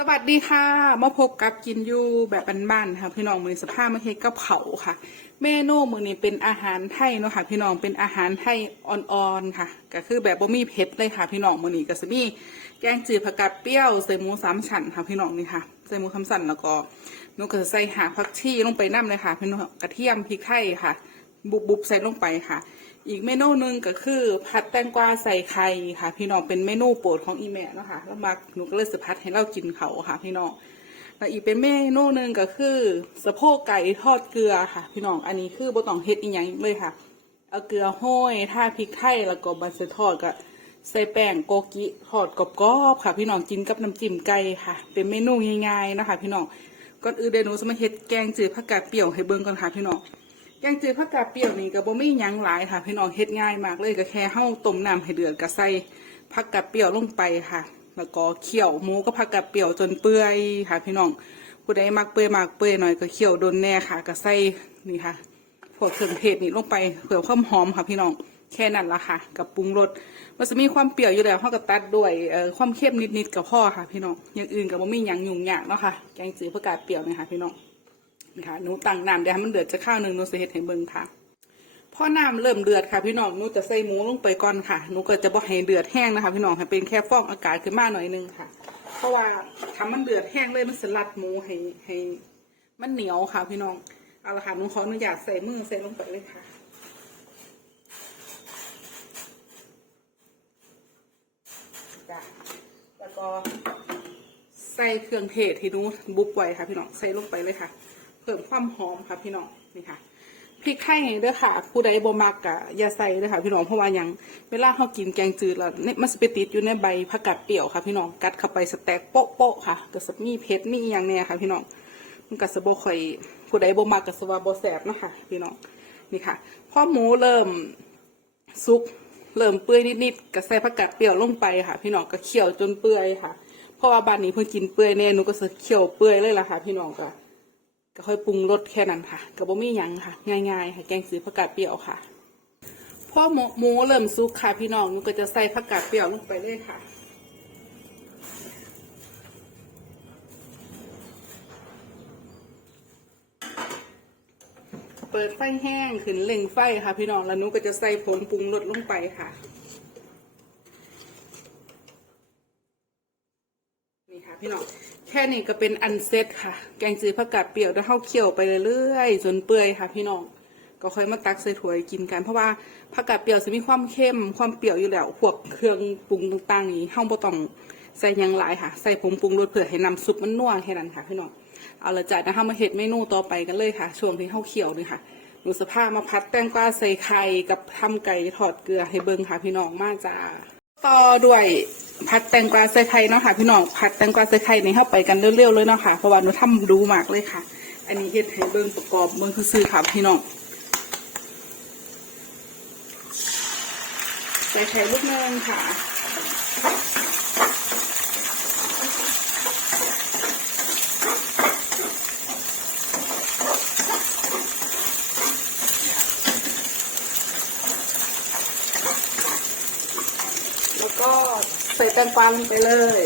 สวัสดีค่ะมาพบกับกินอยู่แบบบ้านๆค่ะพี่น้องมือสภาพมาเฮ็ดกับเขาค่ะ เมนูมือนี้เป็นอาหารไทยเนาะค่ะ พี่น้องเป็นอาหารไทยอ่อนๆค่ะ ก็คือแบบบ่มีเผ็ดเลยค่ะ พี่น้องมือนี้ก็จะมีแกงจืดผักกาดเปรี้ยวใส่หมูสามชั้นค่ะ พี่น้องนี่ค่ะใส่หมูสามชั้นแล้วก็หนูก็จะใส่หางผักชีลงไปน้ำเลยค่ะ พี่น้องกระเทียมพริกไทยค่ะ บุบๆใส่ลงไปค่ะ อีกเมนูหนึ่งก็คือผัดแตงกวาใส่ไข่ค่ะ พี่น้องเป็นเมนูโปรดของอีแม่เนาะค่ะแล้วมาหนูก็เลยสิพัดให้เรากินเขาค่ะ พี่น้องแล้วอีกเป็นเมนูหนึ่งก็คือสะโพกไก่ทอดเกลือค่ะ พี่น้องอันนี้คือบ่ต้องเฮ็ดอีหยังเลยค่ะเอาเกลือห้อยท่าพริกไทยแล้วก็บันเสทอดก็ใส่แป้งโกกิทอดกรอบๆค่ะ พี่น้องกินกับน้ำจิ้มไก่ค่ะ เป็นเมนูง่ายๆนะคะ พี่น้องก่อนอื่นเดี๋ยวหนูจะมาเฮ็ดแกงจืดผักกาดเปรี้ยวให้เบิ่งก่อนค่ะพี่น้อง แกงจืดผักกาดเปรี้ยวนี่ก็บ่มีหยังหลายค่ะพี่น้องเฮ็ดง่ายมากเลยก็แค่เฮาต้มน้ำให้เดือดก็ใส่ผักกาดเปรี้ยวลงไปค่ะ แล้วก็เคี่ยวหมูกับผักกาดเปรี้ยวจนเปื่อยค่ะพี่น้องผู้ใดมักเปื่อยมากเปื่อยหน่อยก็เคี่ยวโดนแน่ค่ะก็ใส่นี่ค่ะพวกเครื่องเทศนี่ลงไปเพื่อความหอมค่ะพี่น้องแค่นั้นละค่ะ กับปรุงรสมันจะมีความเปรี้ยวอยู่แล้วเฮาก็ตัดด้วยความเค็มนิดๆกับพ่อค่ะพี่น้องอย่างอื่นก็บ่มีหยังยุ่งยากเนาะค่ะแกงจืดผักกาดเปรี้ยวนี่ค่ะพี่น้อง ค่ะหนูตั้งน้ำเดี๋ยวให้มันเดือดจะข้าวหนึ่งหนูจะเฮ็ดให้เบิ่งค่ะพอน้ำเริ่มเดือดค่ะพี่น้องหนูจะใส่หมูลงไปก่อนค่ะหนูก็จะบ่ให้เดือดแห้งนะคะพี่น้องให้เป็นแค่ฟองอากาศขึ้นมาหน่อยนึงค่ะ เพราะว่าทำมันเดือดแห้งเลยมันสลัดหมูให้ให้ มันเหนียวค่ะ พี่น้องเอาละค่ะหนูขออนุญาตใส่มือใส่ลงไปเลยค่ะจ้ะแล้วก็ใส่เครื่องเทศที่หนูบุบไว้ค่ะ พี่น้องใส่ลงไปเลยค่ะ พิ่มความหอมค่ะพี่น้องนี่ค่ะพริกไทยเด้อค่ะผู้ใดบ่มักกะอย่าใส่เด้อค่ะพี่น้องเพราะว่ายังเวลาเรากินแกงจืดแล้วเนี่ยมันสิไปติดอยู่ในใบผักกาดเปรี้ยวค่ะพี่น้องกัดเข้าไปสแต็กโป๊ะโป๊ะค่ะก็จะมีเผ็ดมีอย่างเนี่ยค่ะ พี่น้องมันก็จะบ่ค่อยผู้ใดบ่มักก็สิว่าบ่แซ่บนะคะพี่น้องนี่ค่ะพอหมูเริ่มซุปเริ่มเปื่อยนิดๆก็ใส่ผักกาดเปรี้ยวลงไปค่ะ พี่น้องก็เคี่ยวจนเปื่อยค่ะเพราะว่าบ้านนี้เพิ่งกินเปื่อยแน่หนูก็จะเคี่ยวเปื่อยเลยล่ะค่ะ พี่น้องก็ ก็ค่อยปรุงรสแค่นั้นค่ะก็บ่มีหยังค่ะ ง่ายๆค่ะแกงซื้อผักกาดเปรี้ยวค่ะพอหมูหมูเริ่มสุกค่ะพี่น้องหนูก็จะใส่ผักกาดเปรี้ยวลงไปเลยค่ะเปิดไฟแห้งขึ้นเล่งไฟค่ะ พี่น้องแล้วหนูก็จะใส่ผงปรุงรสลงไปค่ะ นี่ค่ะพี่น้อง แค่นี้ก็เป็นอันเซตค่ะ แกงจืดผักกาดเปรี้ยวแล้วเข้าเคี่ยวไปเรื่อยๆจนเปื่อยค่ะ พี่น้อง ก็ค่อยมาตักใส่ถ้วยกินกัน เพราะว่าผักกาดเปรี้ยวจะมีความเข้มความเปรี้ยวอยู่แล้ว พวกเครื่องปรุงต่างๆนี้เฮาบ่ต้องใส่ยังหลายค่ะ ใส่ผงปรุงรสเพื่อให้น้ำซุปมันนัวแค่นั้นค่ะพี่น้อง เอาละจ้ะนะคะมาเฮ็ดเมนูต่อไปกันเลยค่ะ ช่วงที่เฮาเคี่ยวนี่ค่ะหนูสภาพมาพัดแตงกวาใส่ไข่กับทำไก่ทอดเกลือให้เบิ่งค่ะพี่น้องมาจ้า ต่อด้วยผัดแตงกวาใส่ไข่เนาะค่ะ พี่น้องผัดแตงกวาใส่ไข่นี่เข้าไปกันเร็วๆเลยเนาะค่ะเพราะว่าหนูทำดูมากเลยค่ะ อันนี้เฮ็ดให้เบิ่งประกอบเบิ่งซื้อค่ะพี่น้องใส่ไข่ลูกนึงค่ะ ใส่แตงกวาลงไปเลย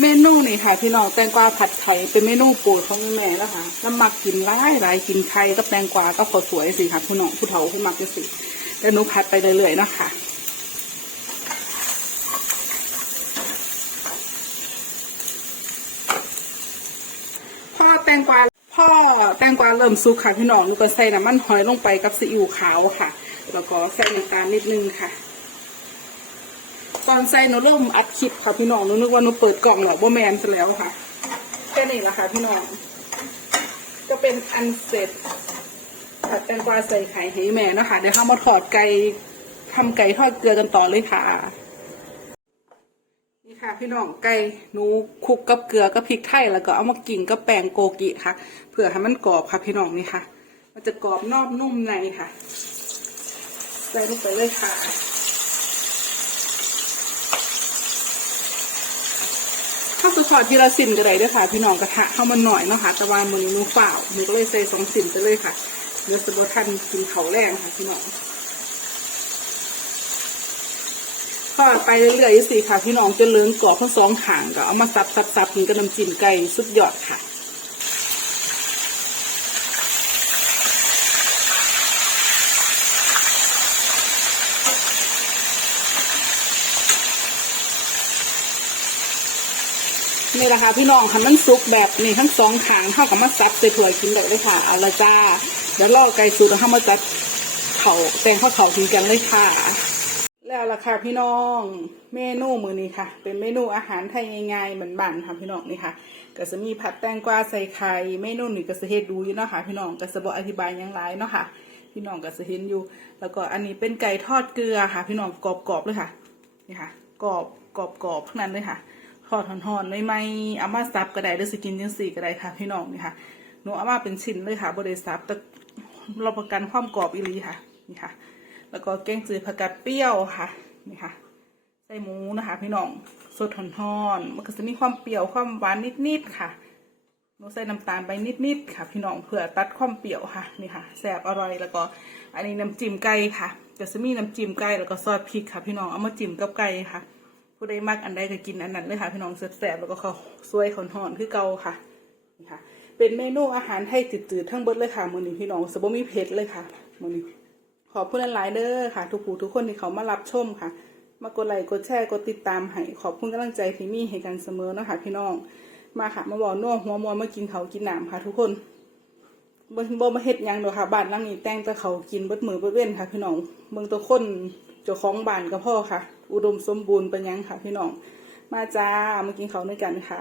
เมนูนี่ค่ะพี่น้องแตงกวาผัดไข่เป็นเมนูโปรดของแม่แล้วค่ะแล้วมักกินหลายหลายกินไข่กับแตงกวาก็พอสวยสิค่ะพี่น้องผู้เฒ่าผู้มักจะสิแล้วหนูผัดไปเรื่อยๆนะคะ พ่อแตงกวาพ่ อแตงกวาเริ่มสุกค่ะพี่น้องหนูก็ใส่น้ำมันหอยลงไปกับซีอิ๊วขาวค่ะ แล้วก็ใส่น้ำตาลนิดนึงค่ะ ตอนใส่หนูเริ่มอัดคลิปค่ะพี่น้องหนูนึกว่าหนูเปิดกล่องหรอกบ่แมนซะแล้วค่ะแค่นี้แหละค่ะพี่น้องก็เป็นอันเสร็จผัดแตงกวาใส่ไข่ให้แม่นะคะเดี๋ยวเรามาทอดไก่ทำไก่ทอดเกลือกันต่อเลยค่ะ นี่ค่ะพี่น้องไก่หนูคลุกกับเกลือกับพริกไทยแล้วก็เอามากินกับแป้งโกกิค่ะเพื่อให้มันกรอบค่ะพี่น้องนี่ค่ะ มันจะกรอบนอกนุ่มในค่ะใส่ลงไปเลยค่ะข้าวสุดอดทีละสินก็ได้ด้วยค่ะ พี่น้องกระทะเข้ามาหน่อยเนาะค่ะต่ว่ามือนี้มือเปล่ามือก็เลยใส่สองสินไปเลยค่ะเดี๋ยวสมมติท่านกินเขาแรงค่ะพี่น้อง ทอดไปเรื่อยๆสิค่ะ พี่น้องจนเหลืองกรอบทั้งสองขางก็เอามาซับซับซับกินกับน้ำจิ้มไก่สุดยอดค่ะนี่แหละค่ะพี่น้องค่ะมันสุกแบบนี้ทั้งสองขางเท่ากับมาซับใส่ถ้วกินได้เลยค่ะเอาละจ้าเดี๋ยวรอไก่สุกแล้วเข้ามาจัดเขาแตงข้าวเขากินกันเลยค่ะ แล้วล่ะค่ะพี่น้องเมนูมือนี้ค่ะ เป็นเมนูอาหารไทยง่ายๆเหมือนบ้านค่ะพี่น้องนี่ค่ะก็จะมีผัดแตงกวาใส่ไข่เมนูนี้ก็จะเฮ็ดดูอยู่เนาะค่ะพี่น้องก็จะบอกอธิบายยังไรเนาะค่ะ พี่น้องก็จะเห็นอยู่ แล้วก็อันนี้เป็นไก่ทอดเกลือค่ะ พี่น้องกรอบๆเลยค่ะนี่ค่ะกรอบกรอบกรอบๆทั้งนั้นเลยค่ะทอดหอนๆไม่ไม่ๆเอามาซับก็ได้หรือสกินจังสี่ก็ได้ค่ะ พี่น้องนี่ค่ะหนูเอามาเป็นชิ้นเลยค่ะบริซับแต่รับประกันความกรอบอีหลีค่ะนี่ค่ะ แล้วก็แกงจืดผักกาดเปรี้ยวค่ะนี่ค่ะใส่หมูนะคะ พี่น้องสดหอนๆมันก็จะมีความเปรี้ยวความหวานนิดๆค่ะหนูใส่น้ำตาลไปนิดๆค่ะ พี่น้องเพื่อตัดความเปรี้ยวค่ะนี่ค่ะแซ่บอร่อยแล้วก็ อันนี้น้ำจิ้มไก่ค่ะจะจะมีน้ำจิ้มไก่แล้วก็ซอสพริกค่ะ พี่น้องเอามาจิ้มกับไก่ค่ะ ผู้ใดมักอันใดก็กินอันนั้นเลยค่ะ พี่น้องแซ่บๆแล้วก็ข้าวสวยหอนๆคือเก่าค่ะนี่ค่ะ เป็นเมนูอาหารไทยจืดๆทั้งเบิดเลยค่ะมื้อนี้พี่น้องสบมีเผ็ดเลยค่ะมื้อนี้ ขอบคุณหลายเด้อค่ะ ทุกผู้ทุกคนที่เขามารับชมค่ะ มากดไลค์กดแชร์กดติดตามให้ขอบคุณกำลังใจที่มีให้กันเสมอเนาะคะพี่น้อง มาค่ะ มาบอกน่วหัวมัวมากินเขากินหนามค่ะ ทุกคนบ่บ่มาเฮ็ดยังดอกค่ะบ้านหลังนี้แต่งแต่เขากินเบิดมือเบิดเว้นค่ะ พี่น้องเมืองตัวคนเจ้าของบ้านก็พ่อค่ะ อุดมสมบูรณ์เป็นยังค่ะ พี่น้อง มาจ้ามากินเขาด้วยกันค่ะ